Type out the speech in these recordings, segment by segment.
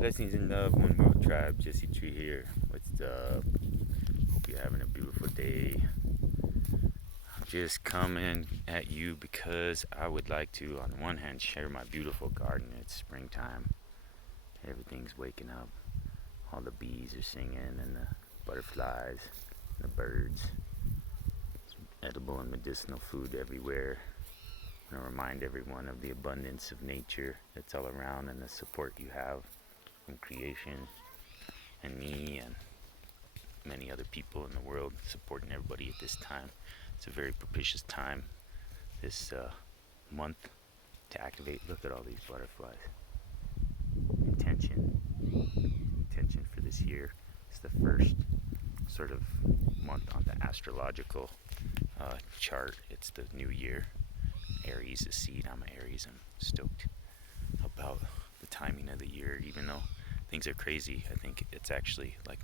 Blessings and love, One World Tribe. Jesse Tree here. What's up? Hope you're having a beautiful day. I'm just coming at you because I would like to, on one hand, share my beautiful garden. It's springtime. Everything's waking up. All the bees are singing, and the butterflies, and the birds. Edible and medicinal food everywhere. I want to remind everyone of the abundance of nature that's all around and the support you have from creation and me and many other people in the world supporting everybody at this time. It's a very propitious time this month to activate. Look at all these butterflies. Intention. Intention for this year. It's the first sort of month on the astrological chart. It's the new year. Aries is seed. I'm an Aries. I'm stoked about the timing of the year, even though things are crazy. I think it's actually like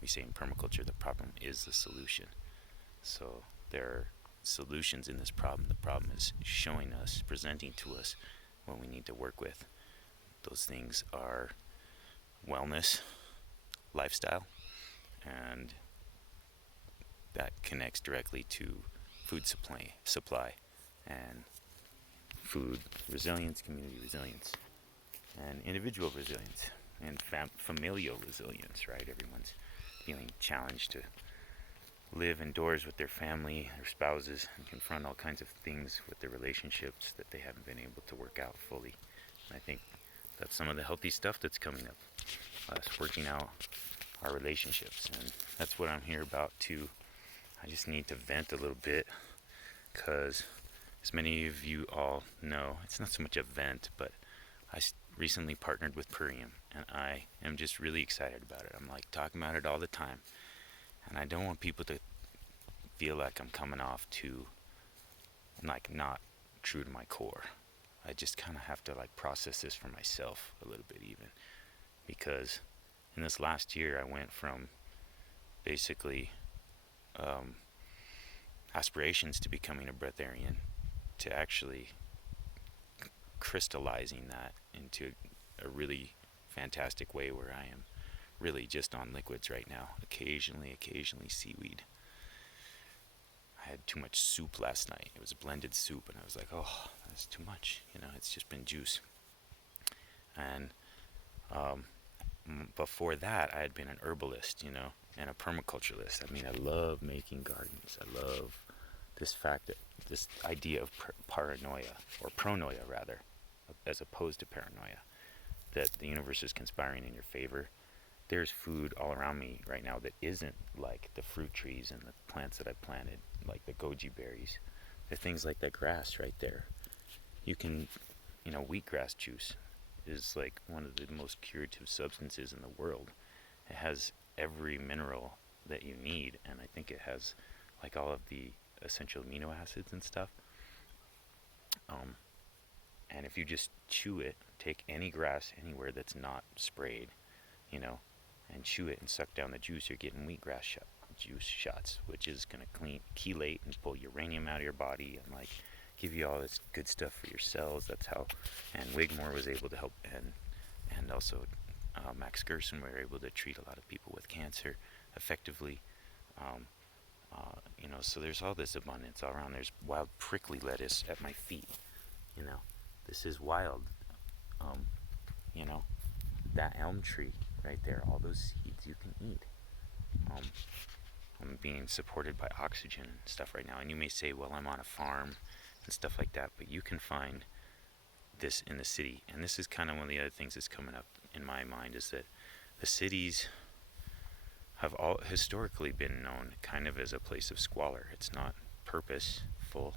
we say in permaculture, the problem is the solution. So there are solutions in this problem. The problem is showing us, presenting to us what we need to work with. Those things are wellness, lifestyle, and that connects directly to food supply and food resilience, community resilience, and individual resilience, and familial resilience, right? Everyone's feeling challenged to live indoors with their family, their spouses, and confront all kinds of things with their relationships that they haven't been able to work out fully. And I think that's some of the healthy stuff that's coming up. Us working out our relationships, and that's what I'm here about too. I just need to vent a little bit because, as many of you all know, it's not so much a vent, but I recently partnered with Purium, and I am just really excited about it. I'm like talking about it all the time, and I don't want people to feel like I'm coming off too, like, not true to my core. I just kind of have to like process this for myself a little bit, even because in this last year I went from basically aspirations to becoming a breatharian to actually crystallizing that into a really fantastic way where I am really just on liquids right now. Occasionally seaweed. I had too much soup last night. It was a blended soup, and I was like, oh, that's too much. It's just been juice. And before that, I had been an herbalist, and a permaculturalist. I mean, I love making gardens. I love this idea of paranoia, or pronoia rather, as opposed to paranoia, that the universe is conspiring in your favor. There's food all around me right now that isn't like the fruit trees and the plants that I planted, like the goji berries. They're things like that grass right there. You can, wheatgrass juice is like one of the most curative substances in the world. It has every mineral that you need, and I think it has like all of the essential amino acids and stuff. And if you just chew it, take any grass anywhere that's not sprayed, and chew it and suck down the juice, you're getting wheatgrass juice shots, which is going to chelate and pull uranium out of your body and like give you all this good stuff for your cells. That's how, and Wigmore was able to help, and also Max Gerson were able to treat a lot of people with cancer effectively. So there's all this abundance all around. There's wild prickly lettuce at my feet. This is wild. Um, you know, that elm tree right there, all those seeds you can eat. I'm being supported by oxygen and stuff right now. And you may say, well, I'm on a farm and stuff like that, but you can find this in the city. And this is kind of one of the other things that's coming up in my mind, is that the cities have all historically been known kind of as a place of squalor. It's not purposeful,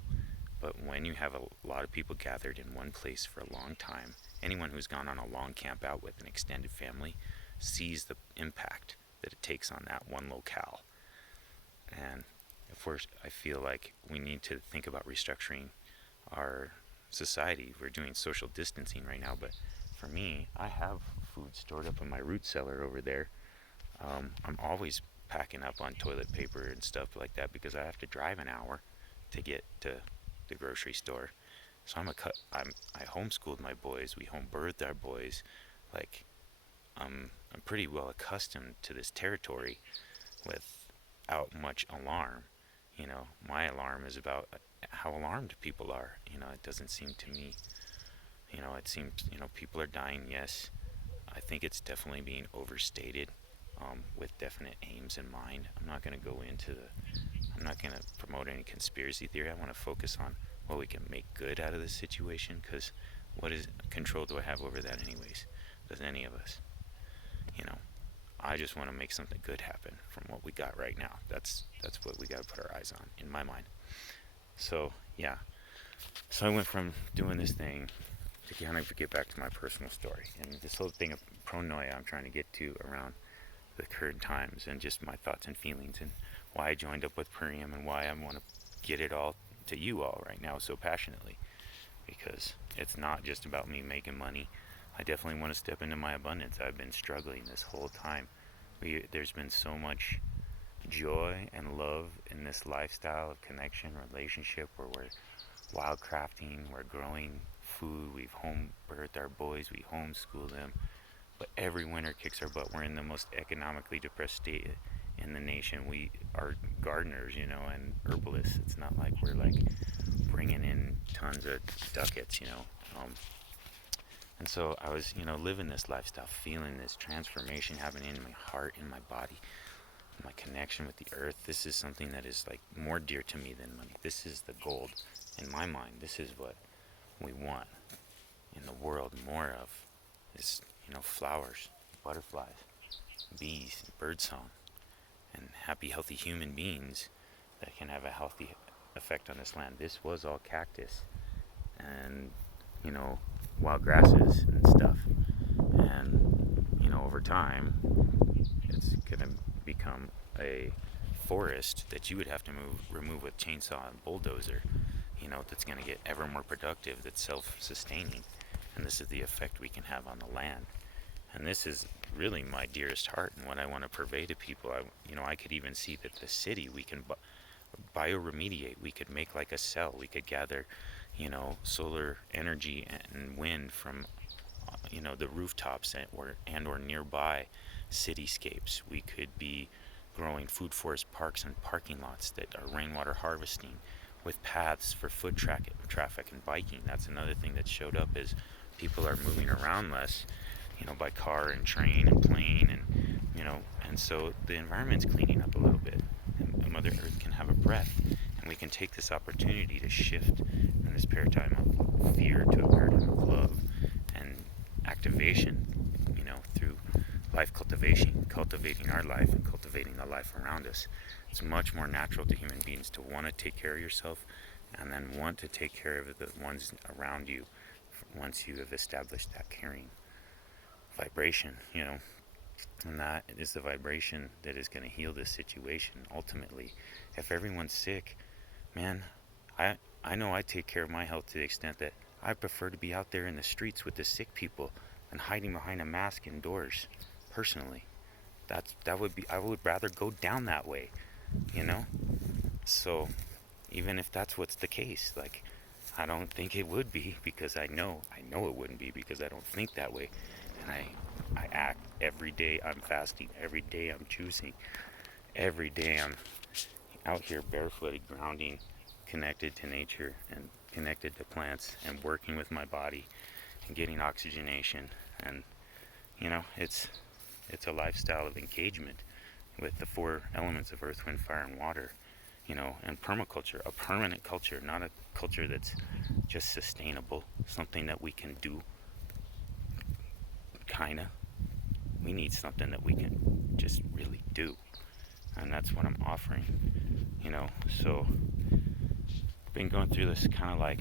but when you have a lot of people gathered in one place for a long time, anyone who's gone on a long camp out with an extended family sees the impact that it takes on that one locale. And I feel like we need to think about restructuring our society. We're doing social distancing right now, but for me, I have food stored up in my root cellar over there. I'm always packing up on toilet paper and stuff like that because I have to drive an hour to get to the grocery store. So I homeschooled my boys. We home birthed our boys. Like, I'm pretty well accustomed to this territory without much alarm. My alarm is about how alarmed people are. It doesn't seem to me, it seems, people are dying, yes. I think it's definitely being overstated, with definite aims in mind. I'm not going to promote any conspiracy theory. I want to focus on what we can make good out of this situation, because what is control do I have over that anyways? Does any of us? You know, I just want to make something good happen from what we got right now. That's what we got to put our eyes on, in my mind. So yeah, so I went from doing this thing to kind of get back to my personal story and this whole thing of pronoia I'm trying to get to around the current times and just my thoughts and feelings and why I joined up with Purium and why I want to get it all to you all right now so passionately, because it's not just about me making money. I definitely want to step into my abundance. I've been struggling this whole time. There's been so much joy and love in this lifestyle of connection, relationship, where we're wildcrafting, we're growing food, we've home birthed our boys, we homeschool them, but every winter kicks our butt. We're in the most economically depressed state in the nation. We are gardeners, and herbalists. It's not like we're like bringing in tons of ducats. And so I was, living this lifestyle, feeling this transformation happening in my heart, in my body, my connection with the earth. This is something that is like more dear to me than money. This is the gold in my mind. This is what we want in the world more of, is, flowers, butterflies, bees, birdsong, and happy, healthy human beings that can have a healthy effect on this land. This was all cactus and, wild grasses and stuff. And, over time, it's going to become a forest that you would have to remove with chainsaw and bulldozer, that's going to get ever more productive, that's self-sustaining. And this is the effect we can have on the land. And this is really my dearest heart and what I want to purvey to people. I could even see that the city, we can bioremediate. We could make like a cell. We could gather, solar energy and wind from, the rooftops and or nearby cityscapes. We could be growing food forest parks and parking lots that are rainwater harvesting, with paths for foot traffic and biking. That's another thing that showed up, is people are moving around less, by car and train and plane, and so the environment's cleaning up a little bit, and Mother Earth can have a breath, and we can take this opportunity to shift from this paradigm of fear to a paradigm of love and activation, through life cultivation, cultivating our life and cultivating the life around us. It's much more natural to human beings to want to take care of yourself and then want to take care of the ones around you once you have established that caring vibration, and that is the vibration that is going to heal this situation ultimately. If everyone's sick, man, I know I take care of my health to the extent that I prefer to be out there in the streets with the sick people than hiding behind a mask indoors. Personally, I would rather go down that way, you know. So even if that's what's the case, like, I don't think it would be, because I know it wouldn't be, because I don't think that way, and I act every day. I'm fasting every day. I'm choosing every day. I'm out here barefooted, grounding, connected to nature and connected to plants, and working with my body and getting oxygenation. And it's a lifestyle of engagement with the four elements of earth, wind, fire, and water. And permaculture, a permanent culture, not a culture that's just sustainable, something that we can do, kinda. We need something that we can just really do, and that's what I'm offering. So been going through this kind of like,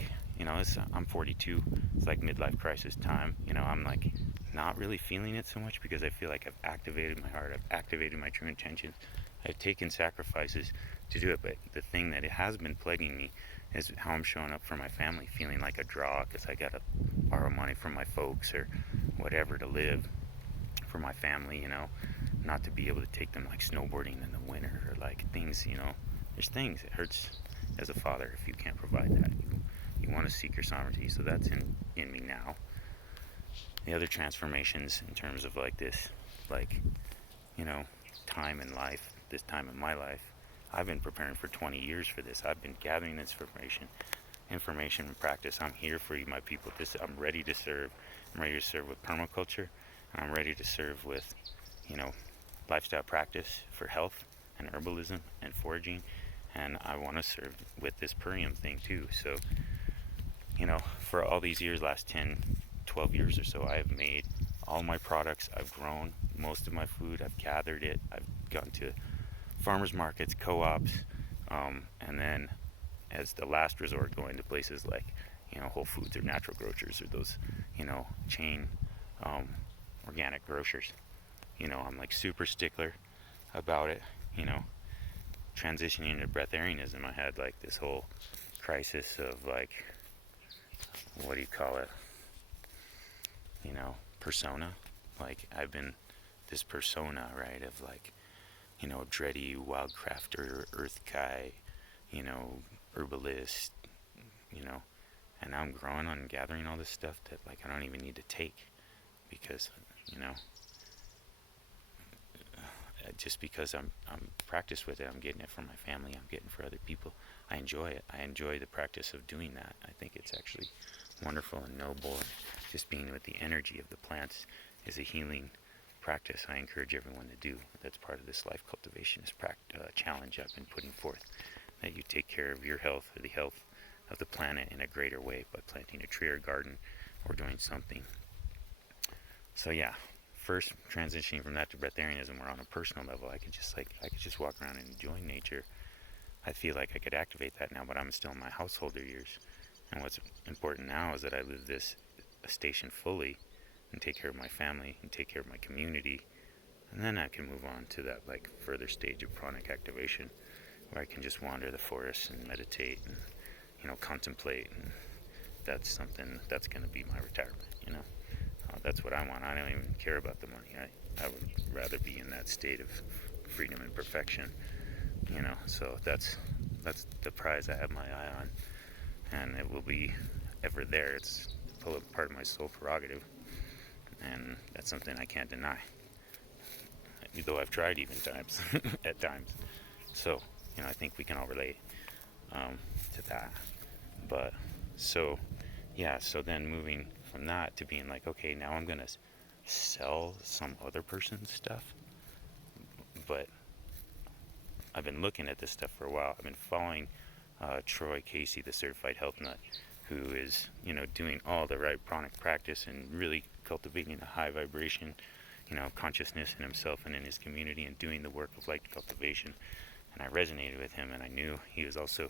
I'm 42. It's like midlife crisis time. I'm like not really feeling it so much, because I feel like I've activated my heart. I've activated my true intentions. I've taken sacrifices to do it. But the thing that it has been plaguing me is how I'm showing up for my family, feeling like a draw because I gotta borrow money from my folks or whatever to live for my family. Not to be able to take them like snowboarding in the winter, or like things. There's things. It hurts as a father if you can't provide that. You want to seek your sovereignty. So that's in me now. the other transformations in terms of like this, like, you know, time in life, this time in my life. I've been preparing for 20 years for this. I've been gathering this information and practice. I'm here for you, my people. I'm ready to serve. I'm ready to serve with permaculture, and I'm ready to serve with, you know, lifestyle practice for health and herbalism and foraging, and I want to serve with this Purium thing too. So, you know, for all these years, last 10, 12 years or so, I have made all my products. I've grown most of my food. I've gathered it. I've gone to farmers markets, co-ops, and then as the last resort, going to places like, you know, Whole Foods or Natural Grocers or those, you know, chain um, organic grocers. You know, I'm like super stickler about it. You know, transitioning into breatharianism, I had like this whole crisis of like, what do you call it? You know, persona. Like, I've been this persona, right, of like, you know, dready wildcrafter, earth guy, you know, herbalist, you know, and now I'm growing on and gathering all this stuff that like I don't even need to take because, you know, just because I'm practiced with it, I'm getting it for my family, I'm getting it for other people. I enjoy it. I enjoy the practice of doing that. I think it's actually wonderful and noble, and just being with the energy of the plants is a healing practice I encourage everyone to do. That's part of this life cultivationist challenge I've been putting forth, that you take care of your health or the health of the planet in a greater way by planting a tree or garden or doing something. So yeah, first transitioning from that to breatharianism, where on a personal level I could just walk around and enjoy nature. I feel like I could activate that now, but I'm still in my householder years. And what's important now is that I live this station fully and take care of my family and take care of my community, and then I can move on to that like further stage of pranic activation, where I can just wander the forest and meditate and, you know, contemplate, and that's something that's going to be my retirement. You know, that's what I want. I don't even care about the money. I would rather be in that state of freedom and perfection. You know, so that's the prize I have my eye on, and it will be ever there. It's part of my soul prerogative, and that's something I can't deny, though I've tried even times at times. So, you know, I think we can all relate to that. But so yeah, so then moving from that to being like, okay, now I'm gonna sell some other person's stuff. But I've been looking at this stuff for a while. I've been following Troy Casey, the certified health nut, who is, you know, doing all the right pranic practice and really cultivating a high vibration, you know, consciousness in himself and in his community, and doing the work of light cultivation. And I resonated with him, and I knew he was also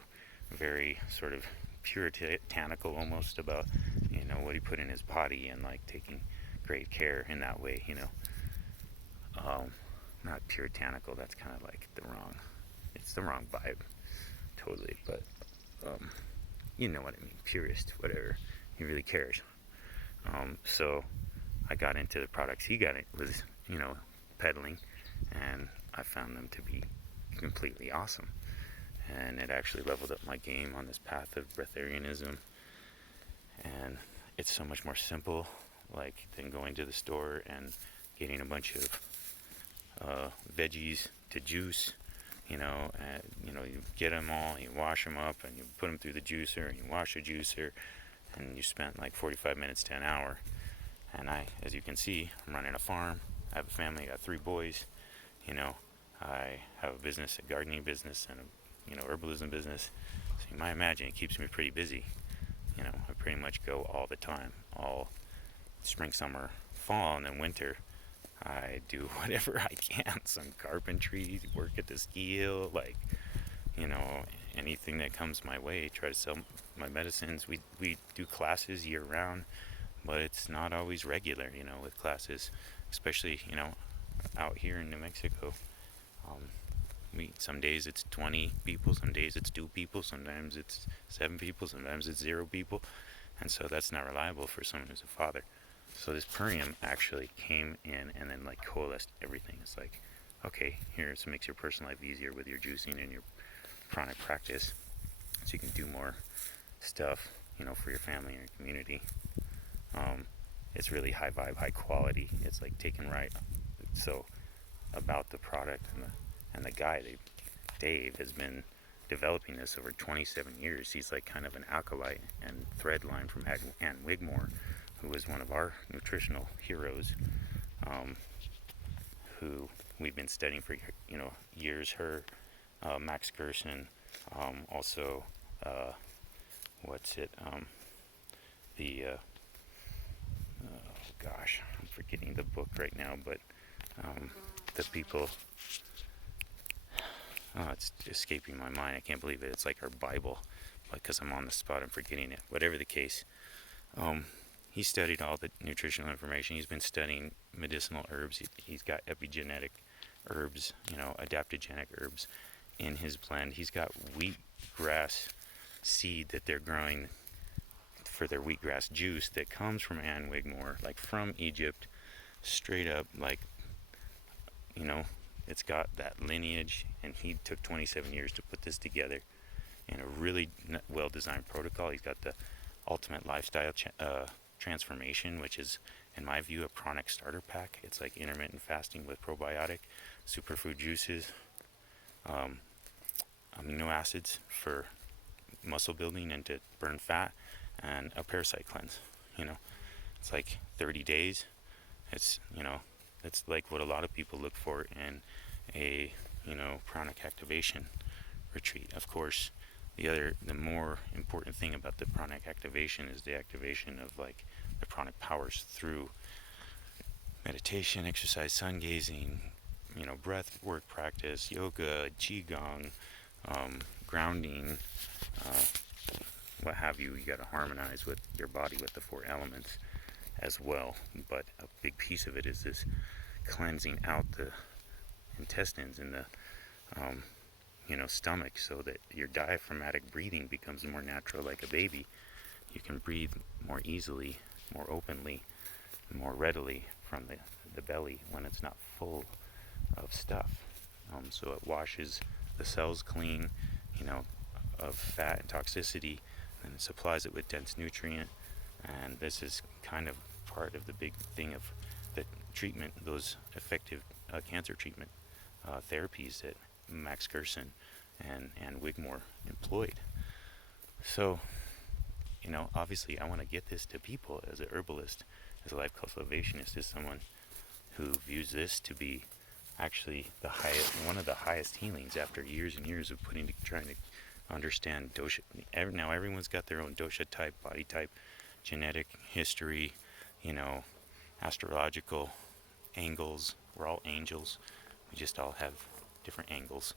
very sort of puritanical almost about, you know, what he put in his body, and like taking great care in that way, you know. Not puritanical, that's kind of like it's the wrong vibe, totally, but you know what I mean, purist, whatever, he really cares. So I got into the products was, you know, peddling, and I found them to be completely awesome. And it actually leveled up my game on this path of breatharianism. And it's so much more simple, like, than going to the store and getting a bunch of veggies to juice. You know, you get them all, you wash them up, and you put them through the juicer, and you wash the juicer, and you spent like 45 minutes to an hour. And as you can see, I'm running a farm. I have a family. I got 3 boys. You know, I have a business, a gardening business, and a, you know, herbalism business. So you might imagine it keeps me pretty busy. You know, I pretty much go all the time, all spring, summer, fall, and then winter. I do whatever I can. Some carpentry, work at the ski hill, like, you know, anything that comes my way. Try to sell my medicines. We do classes year round, but it's not always regular, you know, with classes, especially, you know, out here in New Mexico. Some days it's 20 people, some days it's 2 people, sometimes it's 7 people, sometimes it's 0 people, and so that's not reliable for someone who's a father. So this Purium actually came in and then like coalesced everything. It's like, okay, here's makes your personal life easier with your juicing and your pranic practice, so you can do more stuff, you know, for your family and your community. it's really high vibe, high quality. It's like taken right. So about the product and the guy, Dave, has been developing this over 27 years. He's like kind of an acolyte and thread line from Ann Wigmore, who was one of our nutritional heroes, um, who we've been studying for years. Her, Max Gerson, also what's it? The oh gosh, I'm forgetting the book right now, but the people. Oh, it's escaping my mind. I can't believe it. It's like our Bible, because I'm on the spot. I'm forgetting it. Whatever the case, um, he studied all the nutritional information. He's been studying medicinal herbs. He's got epigenetic herbs, adaptogenic herbs in his blend. He's got wheatgrass seed that they're growing for their wheatgrass juice that comes from Ann Wigmore, like from Egypt, straight up, like, you know, it's got that lineage, and he took 27 years to put this together in a really well-designed protocol. He's got the ultimate lifestyle transformation, which is, in my view, a pranic starter pack. It's like intermittent fasting with probiotic, superfood juices, um, amino acids for muscle building and to burn fat, and a parasite cleanse. It's like 30 days. It's like what a lot of people look for in a pranic activation retreat. Of course, the more important thing about the pranic activation is the activation of like the pranic powers through meditation, exercise, sun gazing, breath work practice, yoga, qigong, grounding, uh, what have you. You got to harmonize with your body with the four elements as well. But a big piece of it is this cleansing out the intestines and the stomach, so that your diaphragmatic breathing becomes more natural, like a baby. You can breathe more easily, more openly, more readily from the belly when it's not full of stuff. So it washes the cells clean, of fat and toxicity, and it supplies it with dense nutrient. And this is kind of part of the big thing of the treatment, those effective cancer treatment therapies that Max Gerson and Wigmore employed. So, obviously, I want to get this to people as a herbalist, as a life cultivationist, as someone who views this to be actually one of the highest healings after years and years of trying to understand dosha. Now everyone's got their own dosha type, body type, genetic history, astrological angles. We're all angels. We just all have different angles.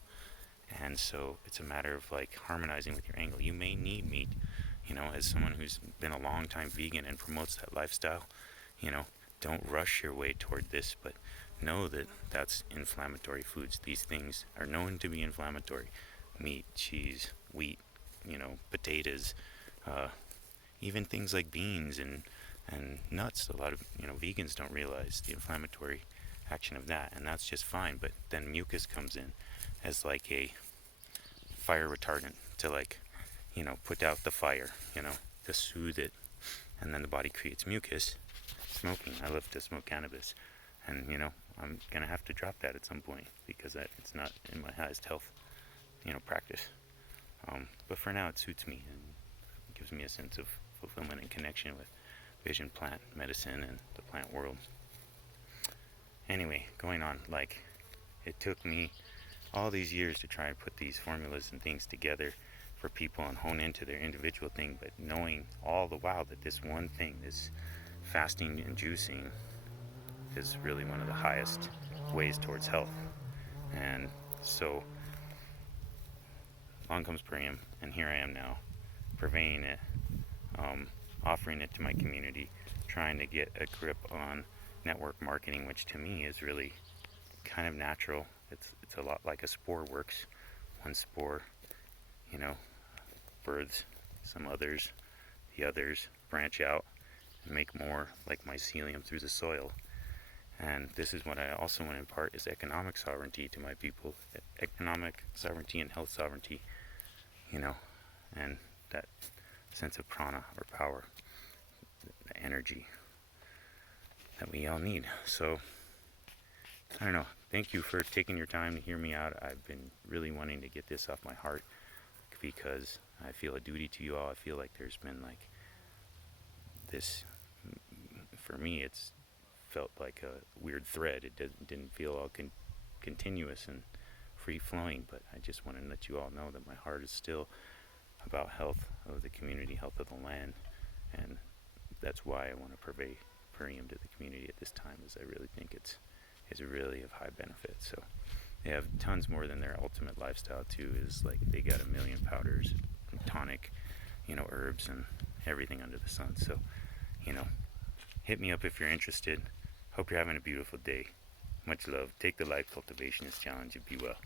And so it's a matter of like harmonizing with your angle. You may need meat, as someone who's been a long time vegan and promotes that lifestyle, don't rush your way toward this, but know that that's inflammatory foods. These things are known to be inflammatory. Meat, cheese, wheat, potatoes, even things like beans and nuts. A lot of vegans don't realize the inflammatory action of that, and that's just fine. But then mucus comes in as like a fire retardant to put out the fire, to soothe it, and then the body creates mucus. Smoking, I love to smoke cannabis, and I'm gonna have to drop that at some point because it's not in my highest health practice. But for now, it suits me and gives me a sense of fulfillment and connection with vision, plant medicine, and the plant world. Anyway, going on, it took me all these years to try and put these formulas and things together for people and hone into their individual thing, but knowing all the while that this one thing, this fasting and juicing, is really one of the highest ways towards health. And so along comes Priam, and here I am now, purveying it, offering it to my community, trying to get a grip on network marketing, which to me is really kind of natural. It's a lot like a spore works. One spore, births some others. The others branch out and make more, like mycelium through the soil. And this is what I also want to impart, is economic sovereignty to my people. Economic sovereignty and health sovereignty, and that sense of prana or power, the energy. that we all need. So I don't know. Thank you for taking your time to hear me out. I've been really wanting to get this off my heart because I feel a duty to you all. I feel like there's been like this, for me, it's felt like a weird thread. It didn't feel all continuous and free flowing, but I just want to let you all know that my heart is still about health of the community, health of the land, and that's why I want to purvey Purium to the community at this time, is I really think it's really of high benefit. So they have tons more than their ultimate lifestyle too. Is like they got a million powders, tonic, herbs and everything under the sun. So hit me up if you're interested. Hope you're having a beautiful day. Much love. Take the life cultivationist challenge and be well.